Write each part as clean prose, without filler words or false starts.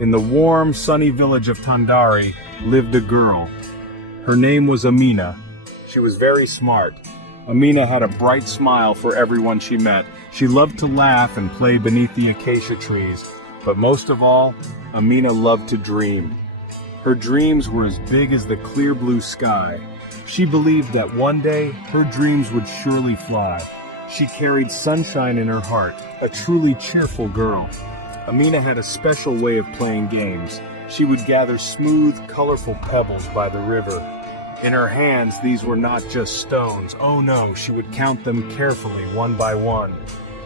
In the warm, sunny village of Tandari lived a girl. Her name was Amina. She was very smart. Amina had a bright smile for everyone she met. She loved to laugh and play beneath the acacia trees. But most of all, Amina loved to dream. Her dreams were as big as the clear blue sky. She believed that one day her dreams would surely fly. She carried sunshine in her heart, a truly cheerful girl. Amina had a special way of playing games. She would gather smooth, colorful pebbles by the river. In her hands, these were not just stones. Oh no, she would count them carefully, one by one.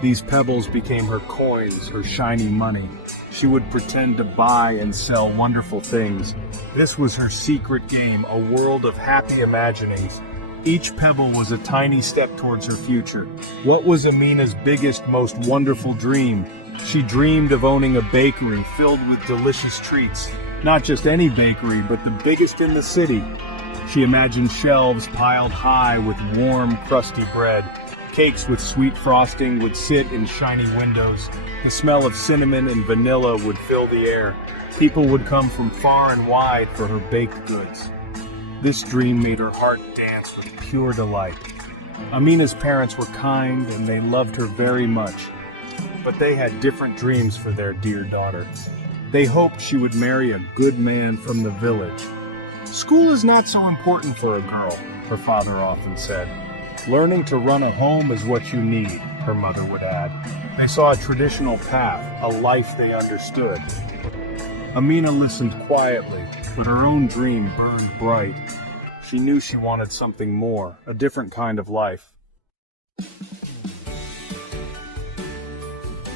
These pebbles became her coins, her shiny money. She would pretend to buy and sell wonderful things. This was her secret game, a world of happy imaginings. Each pebble was a tiny step towards her future. What was Amina's biggest, most wonderful dream? She dreamed of owning a bakery filled with delicious treats. Not just any bakery, but the biggest in the city. She imagined shelves piled high with warm, crusty bread. Cakes with sweet frosting would sit in shiny windows. The smell of cinnamon and vanilla would fill the air. People would come from far and wide for her baked goods. This dream made her heart dance with pure delight. Amina's parents were kind and they loved her very much. But they had different dreams for their dear daughter. They hoped she would marry a good man from the village. School is not so important for a girl, her father often said. Learning to run a home is what you need, her mother would add. They saw a traditional path, a life they understood. Amina listened quietly, but her own dream burned bright. She knew she wanted something more, a different kind of life.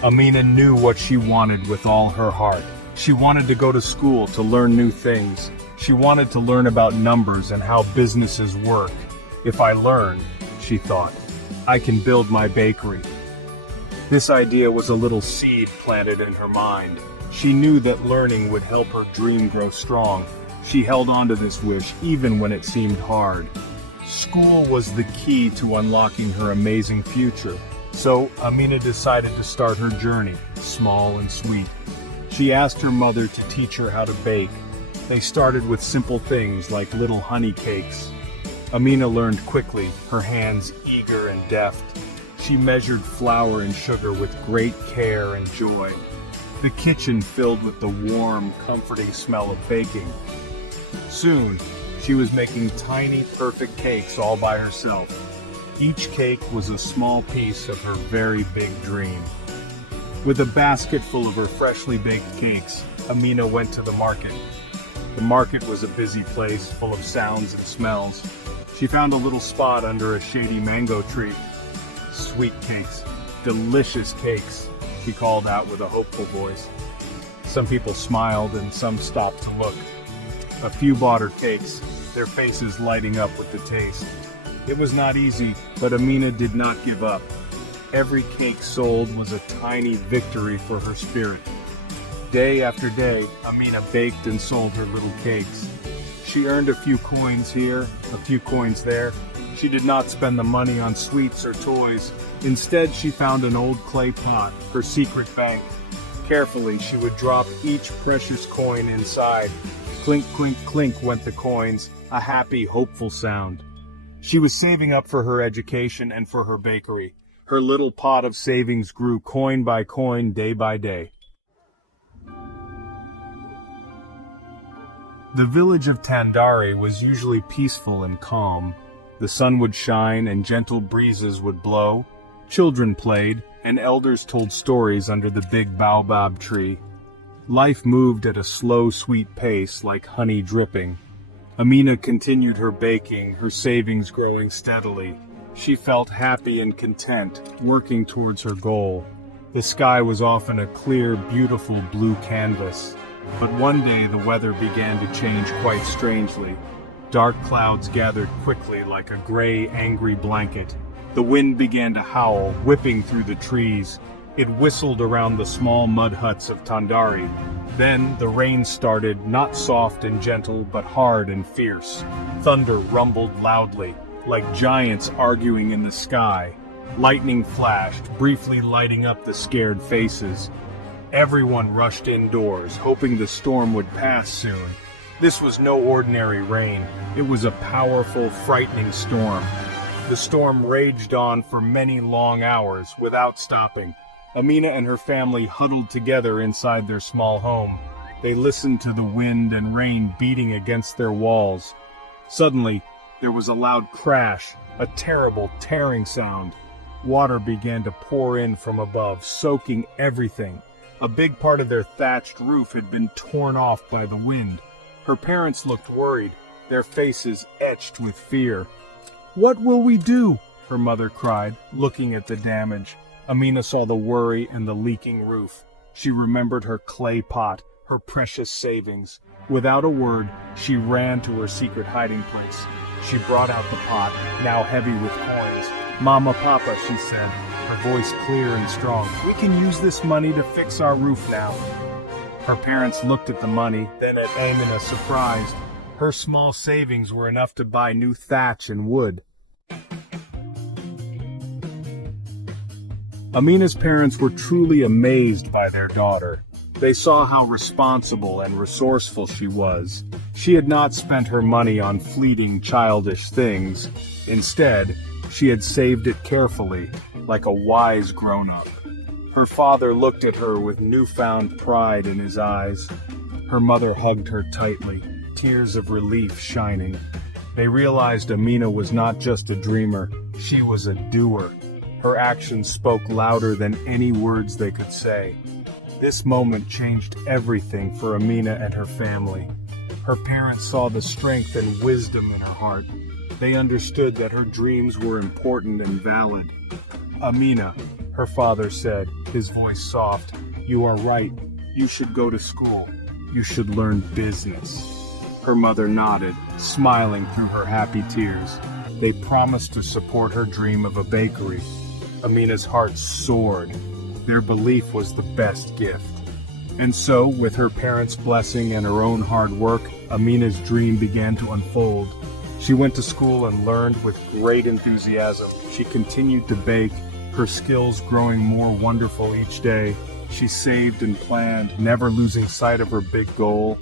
Amina knew what she wanted with all her heart. She wanted to go to school to learn new things. She wanted to learn about numbers and how businesses work. If I learn, she thought, I can build my bakery. This idea was a little seed planted in her mind. She knew that learning would help her dream grow strong. She held on to this wish even when it seemed hard. School was the key to unlocking her amazing future. So Amina decided to start her journey, small and sweet. She asked her mother to teach her how to bake. They started with simple things like little honey cakes. Amina learned quickly, her hands eager and deft. She measured flour and sugar with great care and joy. The kitchen filled with the warm, comforting smell of baking. Soon, she was making tiny, perfect cakes all by herself. Each cake was a small piece of her very big dream. With a basket full of her freshly baked cakes, Amina went to the market. The market was a busy place, full of sounds and smells. She found a little spot under a shady mango tree. Sweet cakes, delicious cakes, she called out with a hopeful voice. Some people smiled and some stopped to look. A few bought her cakes, their faces lighting up with the taste. It was not easy, but Amina did not give up. Every cake sold was a tiny victory for her spirit. Day after day, Amina baked and sold her little cakes. She earned a few coins here, a few coins there. She did not spend the money on sweets or toys. Instead, she found an old clay pot, her secret bank. Carefully, she would drop each precious coin inside. Clink, clink, clink went the coins, a happy, hopeful sound. She was saving up for her education and for her bakery. Her little pot of savings grew coin by coin, day by day. The village of Tandari was usually peaceful and calm. The sun would shine and gentle breezes would blow. Children played, and elders told stories under the big baobab tree. Life moved at a slow, sweet pace like honey dripping. Amina continued her baking, her savings growing steadily. She felt happy and content, working towards her goal. The sky was often a clear, beautiful blue canvas. But one day the weather began to change quite strangely. Dark clouds gathered quickly like a gray, angry blanket. The wind began to howl, whipping through the trees. It whistled around the small mud huts of Tandari. Then the rain started, not soft and gentle, but hard and fierce. Thunder rumbled loudly, like giants arguing in the sky. Lightning flashed, briefly lighting up the scared faces. Everyone rushed indoors, hoping the storm would pass soon. This was no ordinary rain. It was a powerful, frightening storm. The storm raged on for many long hours without stopping. Amina and her family huddled together inside their small home. They listened to the wind and rain beating against their walls. Suddenly, there was a loud crash, a terrible tearing sound. Water began to pour in from above, soaking everything. A big part of their thatched roof had been torn off by the wind. Her parents looked worried, their faces etched with fear. "What will we do?" her mother cried, looking at the damage. Amina saw the worry and the leaking roof. She remembered her clay pot, her precious savings. Without a word, she ran to her secret hiding place. She brought out the pot, now heavy with coins. "Mama, Papa," she said, her voice clear and strong, "we can use this money to fix our roof now." Her parents looked at the money, then at Amina, surprised. Her small savings were enough to buy new thatch and wood. Amina's parents were truly amazed by their daughter. They saw how responsible and resourceful she was. She had not spent her money on fleeting, childish things. Instead, she had saved it carefully, like a wise grown-up. Her father looked at her with newfound pride in his eyes. Her mother hugged her tightly, tears of relief shining. They realized Amina was not just a dreamer, she was a doer. Her actions spoke louder than any words they could say. This moment changed everything for Amina and her family. Her parents saw the strength and wisdom in her heart. They understood that her dreams were important and valid. "Amina," her father said, his voice soft, "you are right. You should go to school. You should learn business." Her mother nodded, smiling through her happy tears. They promised to support her dream of a bakery. Amina's heart soared. Their belief was the best gift. And so, with her parents' blessing and her own hard work, Amina's dream began to unfold. She went to school and learned with great enthusiasm. She continued to bake, her skills growing more wonderful each day. She saved and planned, never losing sight of her big goal.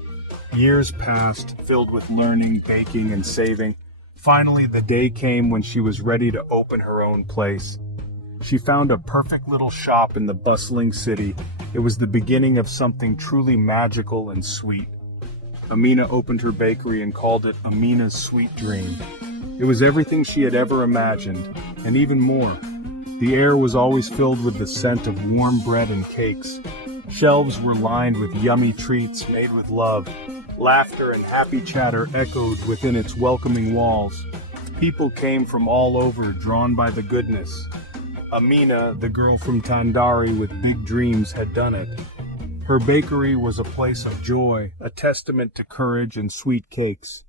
Years passed, filled with learning, baking, and saving. Finally, the day came when she was ready to open her own place. She found a perfect little shop in the bustling city. It was the beginning of something truly magical and sweet. Amina opened her bakery and called it Amina's Sweet Dream. It was everything she had ever imagined, and even more. The air was always filled with the scent of warm bread and cakes. Shelves were lined with yummy treats made with love. Laughter and happy chatter echoed within its welcoming walls. People came from all over, drawn by the goodness. Amina, the girl from Tandari with big dreams, had done it. Her bakery was a place of joy, a testament to courage and sweet cakes.